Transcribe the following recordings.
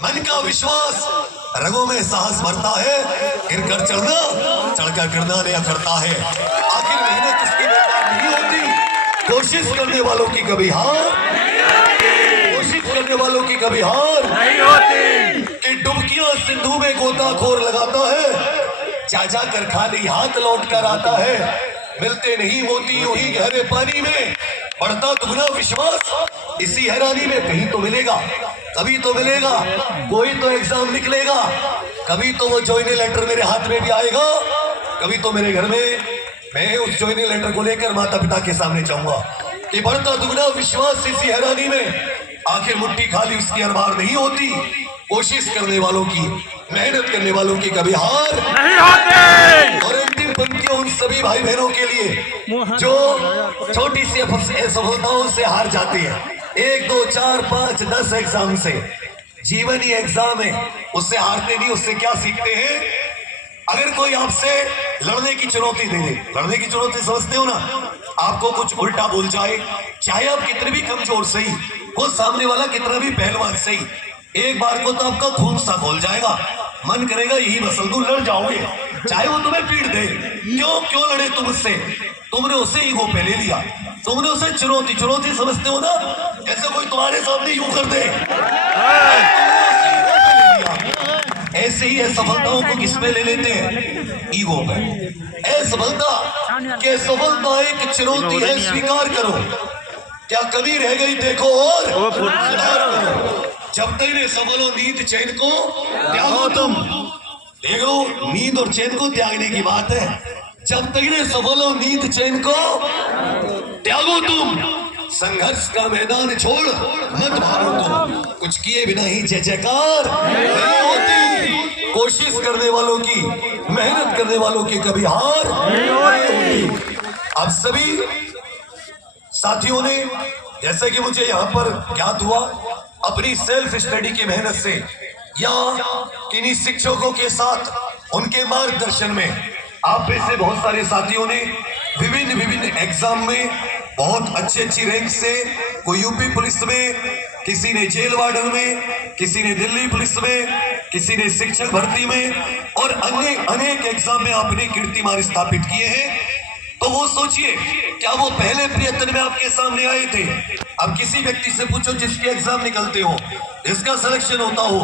मन का विश्वास रगों में साहस भरता है, गिरकर चढ़ना चढ़कर गिरना नया करता है। आखिर मेहनत उसकी बेकार नहीं होती, कोशिश करने वालों की कभी हार, कोशिश करने वालों की कभी हार नहीं होती। कि डुबकियां सिंधु में गोताखोर लगाता है, जा जा कर खाली हाथ लौट कर आता है। मिलते नहीं मोती यूं ही गहरे पानी में, बढ़ता दुगना विश्वास इसी हैरानी में। कहीं तो मिलेगा, कभी तो मिलेगा, कोई तो एग्जाम निकलेगा, कभी तो वो ज्वाइनिंग लेटर मेरे हाथ में भी आएगा, कभी तो मेरे घर में मैं उस ज्वाइनिंग लेटर को लेकर माता पिता के सामने जाऊंगा। कि बढ़ता दुगना विश्वास इसी हैरानी में, आखिर मुट्ठी खाली उसकी हर बार नहीं होती, कोशिश करने वालों की, मेहनत करने वालों की कभी हार नहीं होती। और अंतिम पंक्तियां उन सभी भाई बहनों के लिए जो छोटी सी असफलताओं से हार जाते हैं। 1 2 4 5 10 एग्जाम से, जीवन ही एग्जाम है, उससे हारते नहीं। उससे क्या सीखते हैं? अगर कोई आपसे लड़ने की चुनौती दे दे, लड़ने की चुनौती समझते हो ना, आपको कुछ उल्टा बोल जाए, चाहे आप कितने भी कमजोर सही, वो सामने वाला कितना भी पहलवान सही, एक बार को तो आपका खून सा खोल जाएगा, मन करेगा यही मसलदू लड़ जाओगे, चाहे वो तुम्हें पीट दे। क्यों लड़े तुम उससे? तुमने उसे ईगो पे ले लिया, तुमने उसे चुनौती समझते हो ना, जैसे कोई तुम्हारे सामने यूं कर दे, ऐसे ही असफलताओं को किसमें ले लेते हैं? ईगो पे। असफलता के सफलता एक चुनौती है, स्वीकार करो। क्या कमी रह गई देखो और सुधार करो। जब तक ने सफल हो नींद चैन को त्यागो तुम, देखो नींद और चैन को त्यागने की बात है। जब तक ने सफल हो नींद चैन को त्यागो तुम, संघर्ष का मैदान छोड़ मत भागो तुम, कुछ किए बिना ही जय जयकार नहीं होती। कोशिश करने वालों की, मेहनत करने वालों की कभी हार नहीं होती। अब सभी साथियों ने, जैसे कि मुझे यहाँ पर ज्ञात हुआ, अपनी सेल्फ स्टडी की मेहनत से या किन्हीं शिक्षकों के साथ उनके मार्गदर्शन में, आप में से बहुत सारे साथियों ने विभिन्न एग्जाम में बहुत अच्छी रैंक से, कोई यूपी पुलिस में, किसी ने जेल वार्डन में, किसी ने दिल्ली पुलिस में, किसी ने शिक्षक भर्ती में और अनेक एग्जाम में आपने कीर्तिमान स्थापित किए हैं। तो वो सोचिए, क्या वो पहले प्रयत्न में आपके सामने आए थे? अब किसी व्यक्ति से पूछो जिसके एग्जाम निकलते हो, जिसका सिलेक्शन होता हो,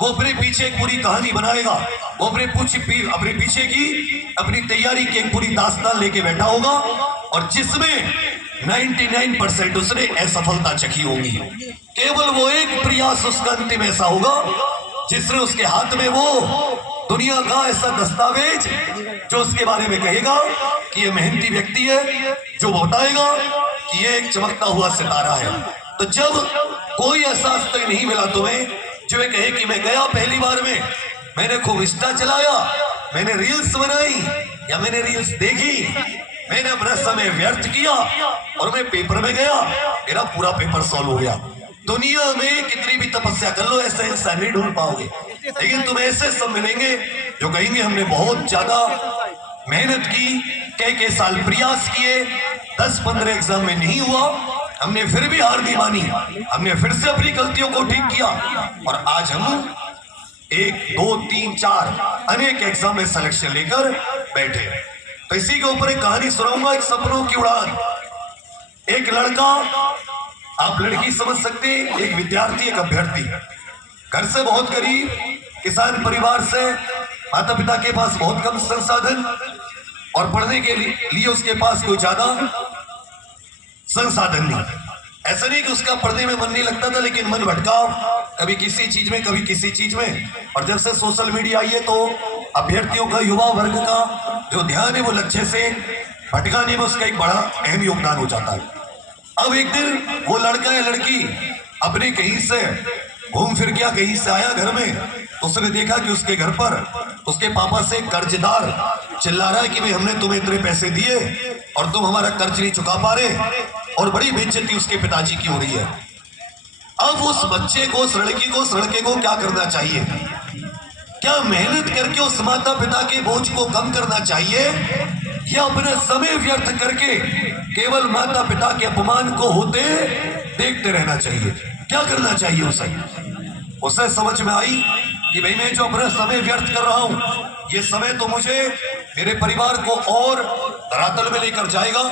वो अपने पीछे एक पूरी कहानी बनाएगा, वो अपने पीछे की अपनी तैयारी की एक पूरी दास्तान लेके बैठा होगा, और जिसमें 99% उसने असफलता चखी होगी। केवल वो एक प्रयास उसका अंतिम ऐसा होगा जिसने उसके हाथ में वो दुनिया का ऐसा दस्तावेज जो उसके बारे में कहेगा कि ये मेहनती व्यक्ति है, जो बताएगा कि ये एक चमकता हुआ सितारा है। तो जब कोई ऐसा आज तक नहीं मिला तुम्हें जो ये कहे कि मैं गया पहली बार में, मैंने खूब इंस्टा चलाया, मैंने रील्स बनाई या मैंने रील्स देखी, मैंने अपना समय व्यर्थ किया और मैं पेपर में गया, मेरा पूरा पेपर सॉल्व हो गया। दुनिया में कितनी भी तपस्या कर लो, ऐसा इंसान नहीं ढूंढ पाओगे। लेकिन तुम्हें ऐसे सब मिलेंगे जो कहेंगे हमने बहुत ज्यादा मेहनत की, कई साल प्रयास किए, 10-15 एग्जाम में नहीं हुआ, हमने फिर भी हार नहीं मानी, हमने फिर से अपनी गलतियों को ठीक किया और आज हम 1 2 3 4 अनेक एग्जाम में सिलेक्शन लेकर बैठे। तो इसी के ऊपर एक कहानी सुनाऊंगा, एक सपनों की उड़ान। एक लड़का, आप लड़की समझ सकते, एक विद्यार्थी, एक अभ्यर्थी, घर से बहुत गरीब किसान परिवार से, माता पिता के पास बहुत कम संसाधन और पढ़ने के लिए उसके पास कोई ज्यादा संसाधन नहीं। ऐसा नहीं कि उसका पढ़ने में मन नहीं लगता था, लेकिन मन भटकाव, कभी किसी चीज में कभी किसी चीज में। और जब से सोशल मीडिया आई है तो अभ्यर्थियों का, युवा वर्ग का जो ध्यान है वो लक्ष्य से भटकाने में उसका एक बड़ा अहम योगदान हो जाता है। अब एक दिन वो लड़का या लड़की अपने कहीं से घूम फिर गया, कहीं से आया घर में, तो उसने देखा कि उसके घर पर उसके पापा से कर्जदार चिल्ला रहा है कि भाई हमने तुम्हें इतने पैसे दिए और तुम हमारा कर्ज नहीं चुका पा रहे, और बड़ी बेइज्जती उसके पिताजी की हो रही है। अब उस बच्चे को, उस लड़की को, उस लड़के को क्या करना चाहिए? क्या मेहनत करके उस माता पिता के बोझ को कम करना चाहिए या अपना समय व्यर्थ करके केवल माता पिता के अपमान को होते देखते रहना चाहिए? क्या करना चाहिए उसे? उसे समझ में आई कि भाई मैं जो अपना समय व्यर्थ कर रहा हूं, ये समय तो मुझे मेरे परिवार को और धरातल में लेकर जाएगा।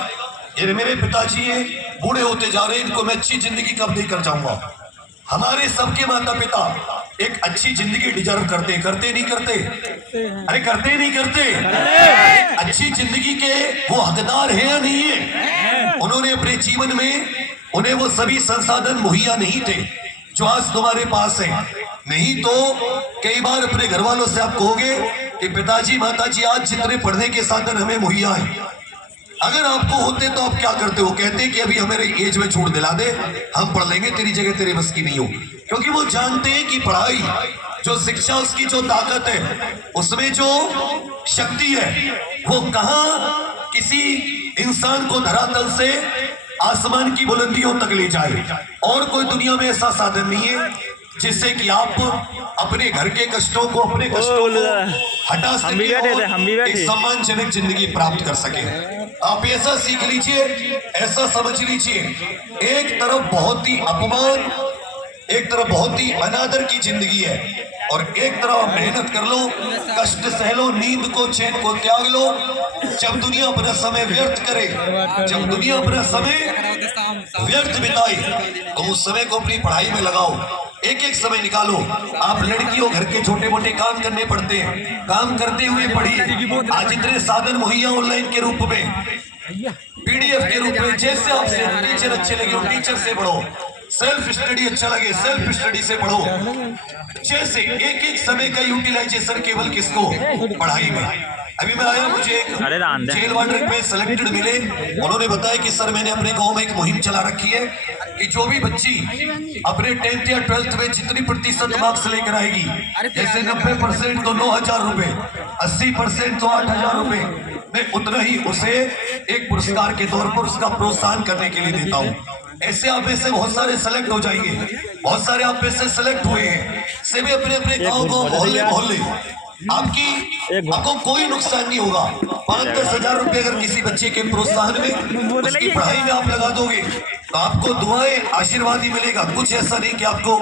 ये मेरे पिताजी हैं, बूढ़े होते जा रहे हैं, इनको मैं अच्छी जिंदगी कब देकर जाऊंगा। हमारे सबके माता पिता एक अच्छी जिंदगी डिजर्व करते नहीं करते? अरे करते नहीं करते? अच्छी जिंदगी के वो हकदार है या नहीं है? उन्होंने अपने जीवन में उन्हें वो सभी संसाधन मुहैया नहीं थे जो आज तुम्हारे पास है। नहीं तो कई बार अपने घर वालों से आप कहोगे कि पिताजी माताजी आज जितने पढ़ने के साधन हमें मुहैया है, अगर आपको होते तो आप क्या करते हो? कहते कि अभी हमारे एज में छूट दिला दे, हम पढ़ लेंगे, तेरी जगह तेरे बस की नहीं हो। क्योंकि वो जानते हैं कि पढ़ाई जो शिक्षा, उसकी जो ताकत है, उसमें जो शक्ति है, वो कहां किसी इंसान को धरातल से आसमान की बुलंदियों तक ले जाए। और कोई दुनिया में ऐसा साधन नहीं है जिससे कि आप अपने घर के कष्टों को, अपने कष्टों को हटा सके और एक सम्मानजनक जिंदगी प्राप्त कर सके। आप ऐसा सीख लीजिए, ऐसा समझ लीजिए, एक तरफ बहुत ही अपमान, एक तरफ बहुत ही अनादर की जिंदगी है, और एक तरफ मेहनत कर लो, कष्ट सह लो, नींद को, चैन को त्याग लो। जब दुनिया अपना समय व्यर्थ करे, जब दुनिया अपना समय व्यर्थ बिताए, तो उस समय को अपनी पढ़ाई में लगाओ। एक एक समय निकालो। आप लड़कियों घर के छोटे मोटे काम करने पड़ते हैं, काम करते हुए पढ़िए। आज इतने साधन मुहैया ऑनलाइन के रूप में, पीडीएफ के रूप में, जैसे आपसे टीचर अच्छे लगे हो टीचर से पढ़ो, सेल्फ स्टडी अच्छा लगे सेल्फ स्टडी से पढ़ो। जैसे एक एक समय का यूटिलाइजेशन केवल किसको? पढ़ाई में। अभी मैं आया, मुझे एक जेल वार्डन में सेलेक्टेड मिले, उन्होंने बताया कि सर मैंने अपने गांव में एक मुहिम चला रखी है कि जो भी बच्ची अपने 10th या 12th में जितनी प्रतिशत मार्क्स लेकर आएगी, जैसे 90% तो 9,000 रुपए, 80% तो 8,000 रुपए, मैं उतना ही उसे एक पुरस्कार के तौर पर उसका प्रोत्साहन करने के लिए देता हूँ। ऐसे आप में से बहुत सारे सेलेक्ट हो जाएंगे, बहुत सारे आप में से सेलेक्ट हुए हैं, सभी अपने अपने गाँव को, मोहल्ले आपको कोई नुकसान नहीं होगा। 5-10 हजार रुपए अगर किसी बच्चे के प्रोत्साहन में, उसकी पढ़ाई में आप लगा दोगे, तो आपको दुआएं, आशीर्वाद ही मिलेगा। कुछ ऐसा नहीं कि आपको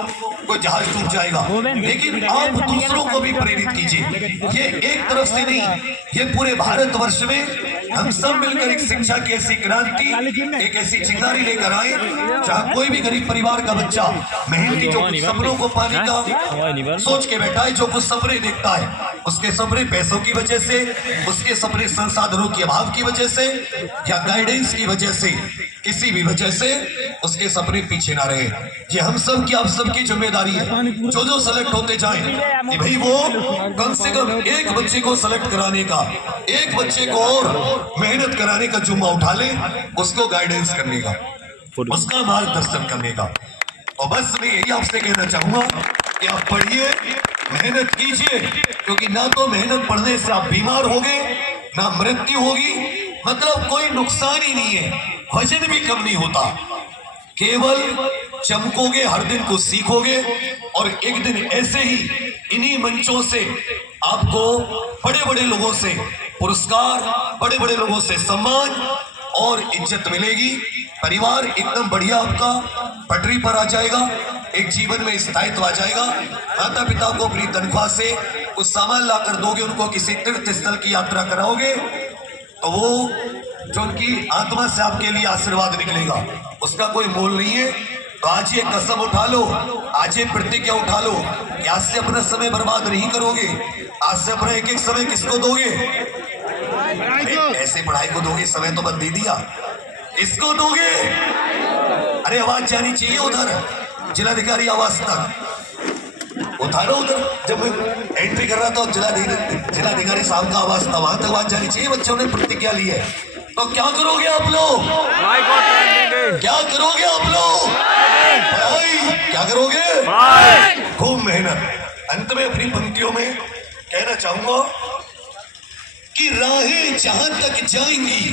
कोई जहाज डूब जाएगा, लेकिन आप दूसरों को भी प्रेरित कीजिए। ये एक तरफ से नहीं, ये पूरे भारतवर्ष में हम सब मिलकर एक शिक्षा की ऐसी क्रांति, एक ऐसी चिंगारी लेकर आए जहाँ कोई भी गरीब परिवार का बच्चा मेहनती जो कुछ सपनों को पाने का सोच के बैठा है, जो कुछ सपने देखता है, उसके सपने पैसों की वजह से, उसके सपने संसाधनों के अभाव की वजह से या गाइडेंस की वजह से, किसी भी वजह से उसके सपने पीछे ना रहे। ये हम सब की, आप सबकी जिम्मेदारी है। जो सेलेक्ट होते जाएं कि भाई वो कम से कम एक बच्चे को सेलेक्ट कराने का, एक बच्चे को और मेहनत कराने का जुम्मा उठा ले, उसको गाइडेंस करने का, उसका मार्गदर्शन करने का। और बस मैं यही आपसे कहना चाहूंगा कि आप पढ़िए, मेहनत कीजिए, क्योंकि ना तो मेहनत पढ़ने से आप बीमार होगे, ना मृत्यु होगी, मतलब कोई नुकसान ही नहीं है, वजन भी कम नहीं होता। केवल चमकोगे, हर दिन को सीखोगे, और एक दिन ऐसे ही इन्हीं मंचों से आपको बड़े बड़े लोगों से पुरस्कार, बड़े बड़े लोगों से सम्मान और इज्जत मिलेगी। परिवार एकदम बढ़िया आपका पटरी पर आ जाएगा, एक जीवन में स्थायित्व आ जाएगा। माता पिता को अपनी तनख्वाह से कुछ सामान ला कर दोगे, उनको किसी तीर्थ स्थल की यात्रा कराओगे, तो वो जो उनकी आत्मा से आपके लिए आशीर्वाद निकलेगा, उसका कोई मोल नहीं है। तो आज ये कसम उठा लो, आज ये प्रतिज्ञा उठा लो कि आज से अपना समय बर्बाद नहीं करोगे। आज से अपना एक एक समय किसको दोगे? ऐसे पढ़ाई को दोगे, समय तो बंद दे दिया, इसको दोगे। अरे आवाज जानी चाहिए उधर, जिलाधिकारी आवाज तक उठाना। उधर जब एंट्री कर रहा था जिलाधिकारी साहब का आवाज था, वहां तक आवाज जानी चाहिए। बच्चों ने प्रतिज्ञा ली है, तो क्या करोगे आप लोग? क्या करोगे आप लोग? पढ़ाई। क्या करोगे? खूब मेहनत। अंत में अपनी पंक्तियों में कहना चाहूंगा कि राहें जहां तक जाएंगी,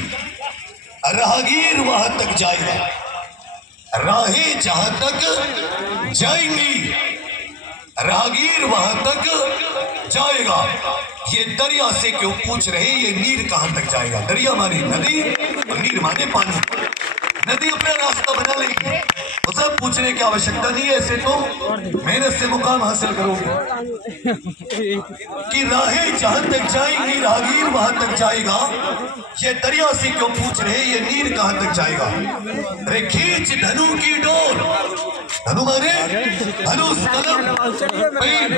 राहगीर वहां तक जाएगा। राहें जहां तक जाएंगी, राहगीर वहां तक जाएगा। ये दरिया से क्यों पूछ रहे, ये नीर कहां तक जाएगा? दरिया माने नदी और नीर माने पानी। नदी अपना रास्ता बना लेगी, उसे पूछने की आवश्यकता नहीं है। ऐसे तो मेहनत से मुकाम हासिल करोगे कि राहें जहां तक जाएंगी राहगीर वहां तक जाएगा। ये दरिया से क्यों पूछ रहे, ये नीर कहां तक जाएगा। अरे खींच धनु की डोर, धनु माने धनुष कलम पेड़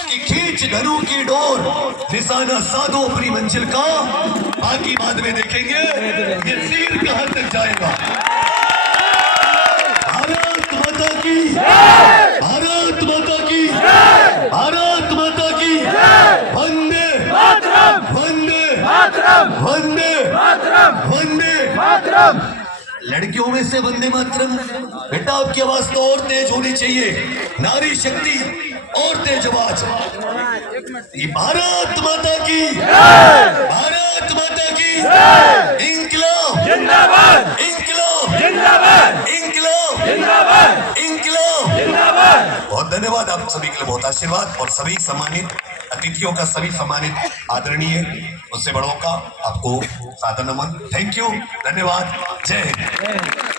कि खींच धनु की डोर, निशाना साधो अपनी मंजिल का, बाकी बाद में देखेंगे ये तीर कहां तक जाएगा। भारत माता की, भारत माता की, भारत माता की, वंदे वंदे वंदे वंदे। लड़कियों में से वंदे मातरम, बेटा आपकी आवाज तो और तेज होनी चाहिए, नारी शक्ति और तेज आवाज। ये भारत माता की, भारत माता की, इंकलाब जिंदाबाद, इंकलाब जिंदाबाद, इंकलाब जिंदाबाद, इंकलाब। जिंदाबाद। बहुत धन्यवाद आप सभी के लिए, बहुत आशीर्वाद। और सभी सम्मानित अतिथियों का, सभी सम्मानित आदरणीय उससे बड़ों का आपको सादर नमन। थैंक यू, धन्यवाद, जय हिंद।